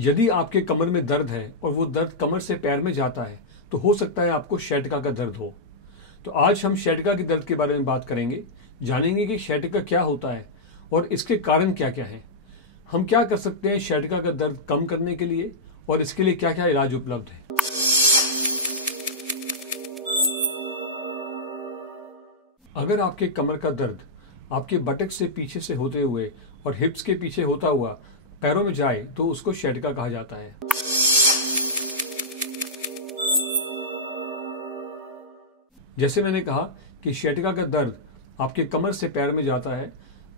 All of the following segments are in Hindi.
यदि आपके कमर में दर्द है और वो दर्द कमर से पैर में जाता है तो हो सकता है आपको sciatica का दर्द हो। तो आज हम sciatica के दर्द के बारे में बात करेंगे, जानेंगे कि sciatica क्या होता है और इसके कारण क्या क्या हैं। हम क्या कर सकते हैं sciatica का दर्द कम करने के लिए और इसके लिए क्या क्या इलाज उपलब्ध है। अगर आपके कमर का दर्द आपके बटक से पीछे से होते हुए और हिप्स के पीछे होता हुआ पैरों में जाए तो उसको sciatica कहा जाता है। जैसे मैंने कहा कि sciatica का दर्द आपके कमर से पैर में जाता है,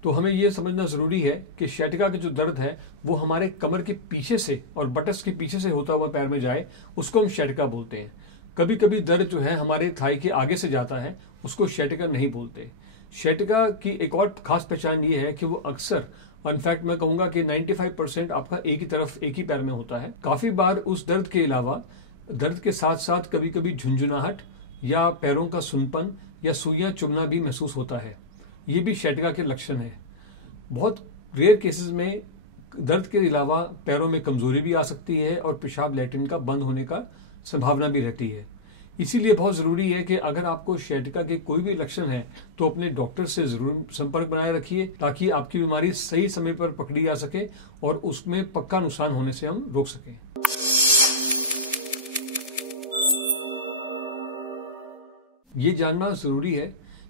तो हमें यह समझना जरूरी है कि sciatica का जो दर्द है वो हमारे कमर के पीछे से और बटक्स के पीछे से होता हुआ पैर में जाए, उसको हम sciatica बोलते हैं। कभी कभी दर्द जो है हमारे थाई के आगे से जाता है, उसको sciatica नहीं बोलते। sciatica की एक और खास पहचान ये है कि वो अक्सर, इनफैक्ट मैं कहूंगा कि 95% आपका एक ही तरफ, एक ही पैर में होता है। काफी बार उस दर्द के अलावा दर्द के साथ साथ कभी कभी झुंझुनाहट या पैरों का सुनपन या सुइयां चुभना भी महसूस होता है। ये भी sciatica के लक्षण है। बहुत रेयर केसेस में दर्द के अलावा पैरों में कमजोरी भी आ सकती है और पेशाब लैट्रिन का बंद होने का संभावना भी रहती है। इसीलिए बहुत जरूरी है कि अगर आपको sciatica के कोई भी लक्षण है तो अपने डॉक्टर से जरूर संपर्क बनाए रखिए, ताकि आपकी बीमारी सही समय पर पकड़ी जा सके और उसमें पक्का नुकसान होने से हम रोक सकें। ये जानना जरूरी है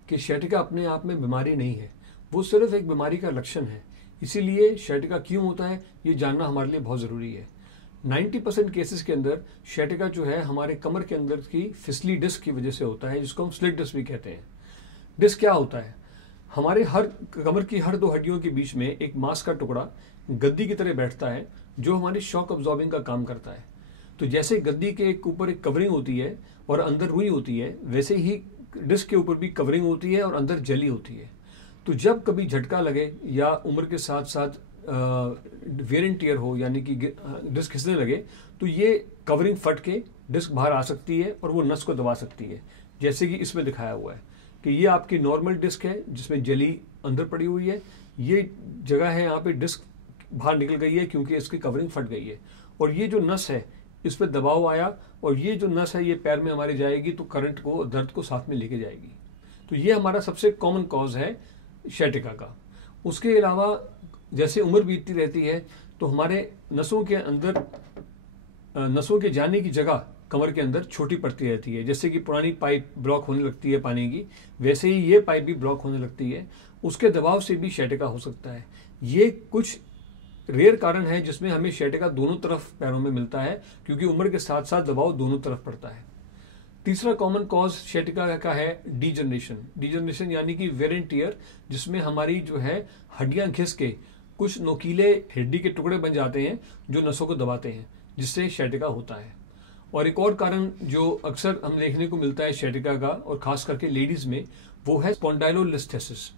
कि sciatica अपने आप में बीमारी नहीं है, वो सिर्फ एक बीमारी का लक्षण है। इसीलिए sciatica क्यों होता है ये जानना हमारे लिए बहुत जरूरी है। 90% केसेस के अंदर sciatica जो है हमारे कमर के अंदर की फिसली डिस्क की वजह से होता है, जिसको हम स्लिट डिस्क भी कहते हैं। डिस्क क्या होता है? हमारे कमर की हर दो हड्डियों के बीच में एक मांस का टुकड़ा गद्दी की तरह बैठता है, जो हमारी शॉक अब्जॉर्बिंग का काम करता है। तो जैसे गद्दी के ऊपर एक कवरिंग होती है और अंदर रुई होती है, वैसे ही डिस्क के ऊपर भी कवरिंग होती है और अंदर जेली होती है। तो जब कभी झटका लगे या उम्र के साथ साथ वेयर एंड टियर हो, यानी कि डिस्क खिसने लगे, तो ये कवरिंग फट के डिस्क बाहर आ सकती है और वो नस को दबा सकती है। जैसे कि इसमें दिखाया हुआ है कि ये आपकी नॉर्मल डिस्क है जिसमें जेली अंदर पड़ी हुई है। ये जगह है यहाँ पे डिस्क बाहर निकल गई है क्योंकि इसकी कवरिंग फट गई है, और ये जो नस है इस पर दबाव आया और ये जो नस है ये पैर में हमारे जाएगी तो करंट को, दर्द को साथ में लेके जाएगी। तो ये हमारा सबसे कॉमन कॉज है sciatica का। उसके अलावा जैसे उम्र बीतती रहती है तो हमारे नसों के अंदर, नसों के जाने की जगह कमर के अंदर छोटी पड़ती रहती है। जैसे कि पुरानी पाइप ब्लॉक होने लगती है पानी की, वैसे ही ये पाइप भी ब्लॉक होने लगती है। उसके दबाव से भी sciatica हो सकता है। ये कुछ रेयर कारण है जिसमें हमें sciatica दोनों तरफ पैरों में मिलता है, क्योंकि उम्र के साथ साथ दबाव दोनों तरफ पड़ता है। तीसरा कॉमन कॉज sciatica का है डिजनरेशन यानी कि वेयर एंड टियर, जिसमें हमारी जो है हड्डियां घिस के कुछ नोकीले हड्डी के टुकड़े बन जाते हैं जो नसों को दबाते हैं, जिससे sciatica होता है। और एक और कारण जो अक्सर हम देखने को मिलता है sciatica का, और खास करके लेडीज में, वो है स्पॉन्डाइलोलिस्थेसिस।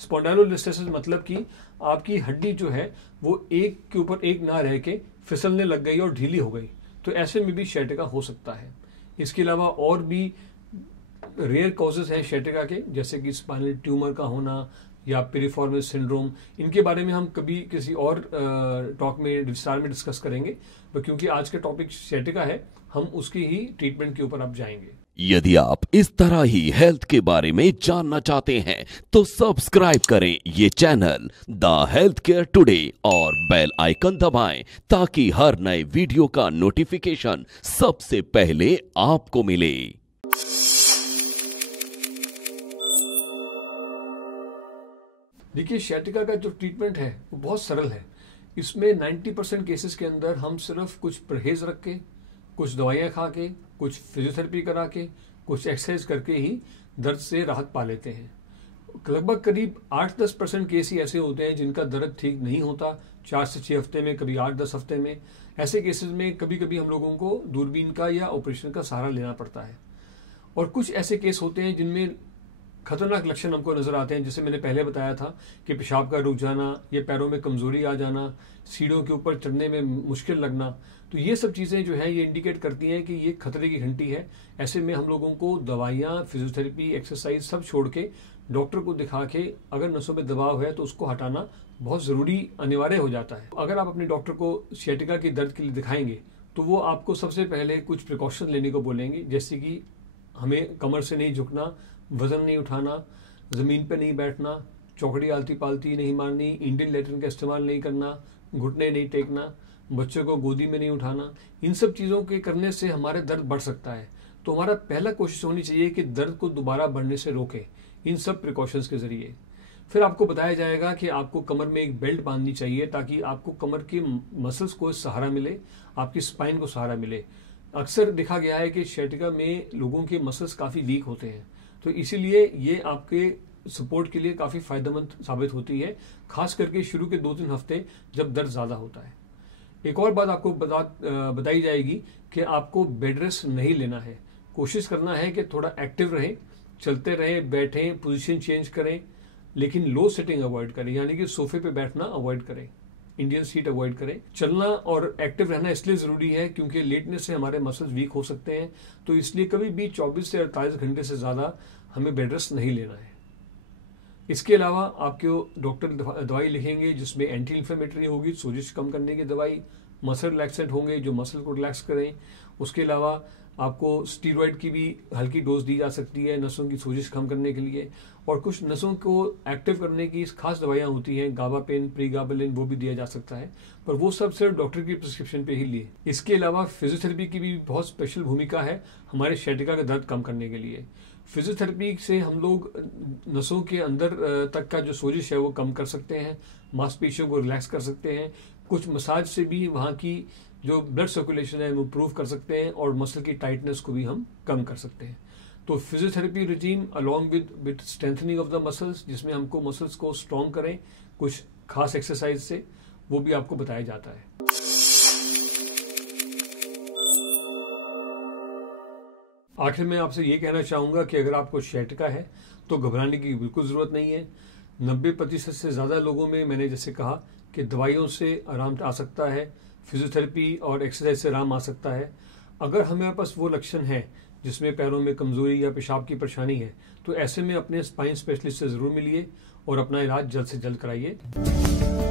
स्पॉन्डाइलोलिस्थेसिस मतलब कि आपकी हड्डी जो है वो एक के ऊपर एक ना रह के फिसलने लग गई और ढीली हो गई, तो ऐसे में भी sciatica हो सकता है। इसके अलावा और भी रेयर कॉजेज हैं sciatica के, जैसे कि स्पाइनल ट्यूमर का होना या पिरिफॉर्मिस सिंड्रोम। इनके बारे में हम कभी किसी और टॉक में विस्तार में डिस्कस करेंगे, क्योंकि आज का टॉपिक sciatica है, हम उसकी ही ट्रीटमेंट के ऊपर अब जाएंगे। यदि आप इस तरह ही हेल्थ के बारे में जानना चाहते हैं तो सब्सक्राइब करें ये channel the health care today और बेल आइकन दबाएं, ताकि हर नए वीडियो का नोटिफिकेशन सबसे पहले आपको मिले। देखिए, sciatica का जो ट्रीटमेंट है वो बहुत सरल है। इसमें 90% केसेस के अंदर हम सिर्फ कुछ परहेज रख के, कुछ दवाइयाँ खा के, कुछ फिजियोथेरेपी करा के, कुछ एक्सरसाइज करके ही दर्द से राहत पा लेते हैं। लगभग करीब 8-10% केस ही ऐसे होते हैं जिनका दर्द ठीक नहीं होता, 4 से 6 हफ्ते में, कभी 8-10 हफ्ते में। ऐसे केसेस में कभी कभी हम लोगों को दूरबीन का या ऑपरेशन का सहारा लेना पड़ता है। और कुछ ऐसे केस होते हैं जिनमें खतरनाक लक्षण हमको नजर आते हैं, जैसे मैंने पहले बताया था कि पेशाब का रुक जाना, या पैरों में कमजोरी आ जाना, सीढ़ियों के ऊपर चढ़ने में मुश्किल लगना। तो ये सब चीजें जो है ये इंडिकेट करती हैं कि ये खतरे की घंटी है। ऐसे में हम लोगों को दवाइयाँ, फिजियोथेरेपी, एक्सरसाइज सब छोड़ के डॉक्टर को दिखा के अगर नसों में दबाव है तो उसको हटाना बहुत ज़रूरी अनिवार्य हो जाता है। अगर आप अपने डॉक्टर को सियाटिका के दर्द के लिए दिखाएंगे तो वो आपको सबसे पहले कुछ प्रिकॉशन लेने को बोलेंगे, जैसे कि हमें कमर से नहीं झुकना, वजन नहीं उठाना, ज़मीन पे नहीं बैठना, चौकड़ी आलती पालती नहीं मारनी, इंडियन लैट्रिन का इस्तेमाल नहीं करना, घुटने नहीं टेकना, बच्चों को गोदी में नहीं उठाना। इन सब चीज़ों के करने से हमारे दर्द बढ़ सकता है। तो हमारा पहला कोशिश होनी चाहिए कि दर्द को दोबारा बढ़ने से रोकें इन सब प्रिकॉशंस के ज़रिए। फिर आपको बताया जाएगा कि आपको कमर में एक बेल्ट बांधनी चाहिए ताकि आपको कमर के मसल्स को सहारा मिले, आपकी स्पाइन को सहारा मिले। अक्सर देखा गया है कि सियाटिका में लोगों के मसल्स काफ़ी वीक होते हैं, तो इसीलिए ये आपके सपोर्ट के लिए काफ़ी फायदेमंद साबित होती है, खास करके शुरू के 2-3 हफ्ते जब दर्द ज़्यादा होता है। एक और बात आपको बताई जाएगी कि आपको बेड रेस्ट नहीं लेना है। कोशिश करना है कि थोड़ा एक्टिव रहें, चलते रहें, बैठें, पोजीशन चेंज करें, लेकिन लो सिटिंग अवॉइड करें, यानी कि सोफे पे बैठना अवॉइड करें, इंडियन सीट अवॉइड करें। चलना और एक्टिव रहना इसलिए ज़रूरी है क्योंकि लेटनेस से हमारे मसल्स वीक हो सकते हैं, तो इसलिए कभी भी 24 से 48 घंटे से ज़्यादा हमें बेड रेस्ट नहीं लेना है। इसके अलावा आपको डॉक्टर दवाई लिखेंगे जिसमें एंटी इन्फ्लेमेटरी होगी, सोजिश कम करने की दवाई, मसल रिलैक्सेंट होंगे जो मसल को रिलैक्स करें। उसके अलावा आपको स्टीरॉयड की भी हल्की डोज दी जा सकती है नसों की सोजिश कम करने के लिए, और कुछ नसों को एक्टिव करने की खास दवाइयाँ होती हैं, गाबापेन, प्रीगाबालिन, वो भी दिया जा सकता है, पर वो सब सिर्फ डॉक्टर की प्रिस्क्रिप्शन पे ही लिए। इसके अलावा फिजियोथेरेपी की भी बहुत स्पेशल भूमिका है हमारे सियाटिका का दर्द कम करने के लिए। फिजियोथेरेपी से हम लोग नसों के अंदर तक का जो सोजिश है वो कम कर सकते हैं, मांसपेशियों को रिलैक्स कर सकते हैं, कुछ मसाज से भी वहाँ की जो ब्लड सर्कुलेशन है वो इम्प्रूव कर सकते हैं, और मसल की टाइटनेस को भी हम कम कर सकते हैं। तो physiotherapy regime along with strengthening of the muscles, जिसमें हमको मसल्स को स्ट्रॉन्ग करें कुछ खास एक्सरसाइज से, वो भी आपको बताया जाता है। आखिर में आपसे ये कहना चाहूँगा कि अगर आपको सियाटिका है तो घबराने की बिल्कुल ज़रूरत नहीं है। 90% से ज़्यादा लोगों में मैंने जैसे कहा कि दवाइयों से आराम आ सकता है, फिजियोथेरेपी और एक्सरसाइज से आराम आ सकता है। अगर हमारे पास वो लक्षण है जिसमें पैरों में कमज़ोरी या पेशाब की परेशानी है, तो ऐसे में अपने स्पाइन स्पेशलिस्ट से ज़रूर मिलिए और अपना इलाज जल्द से जल्द कराइए।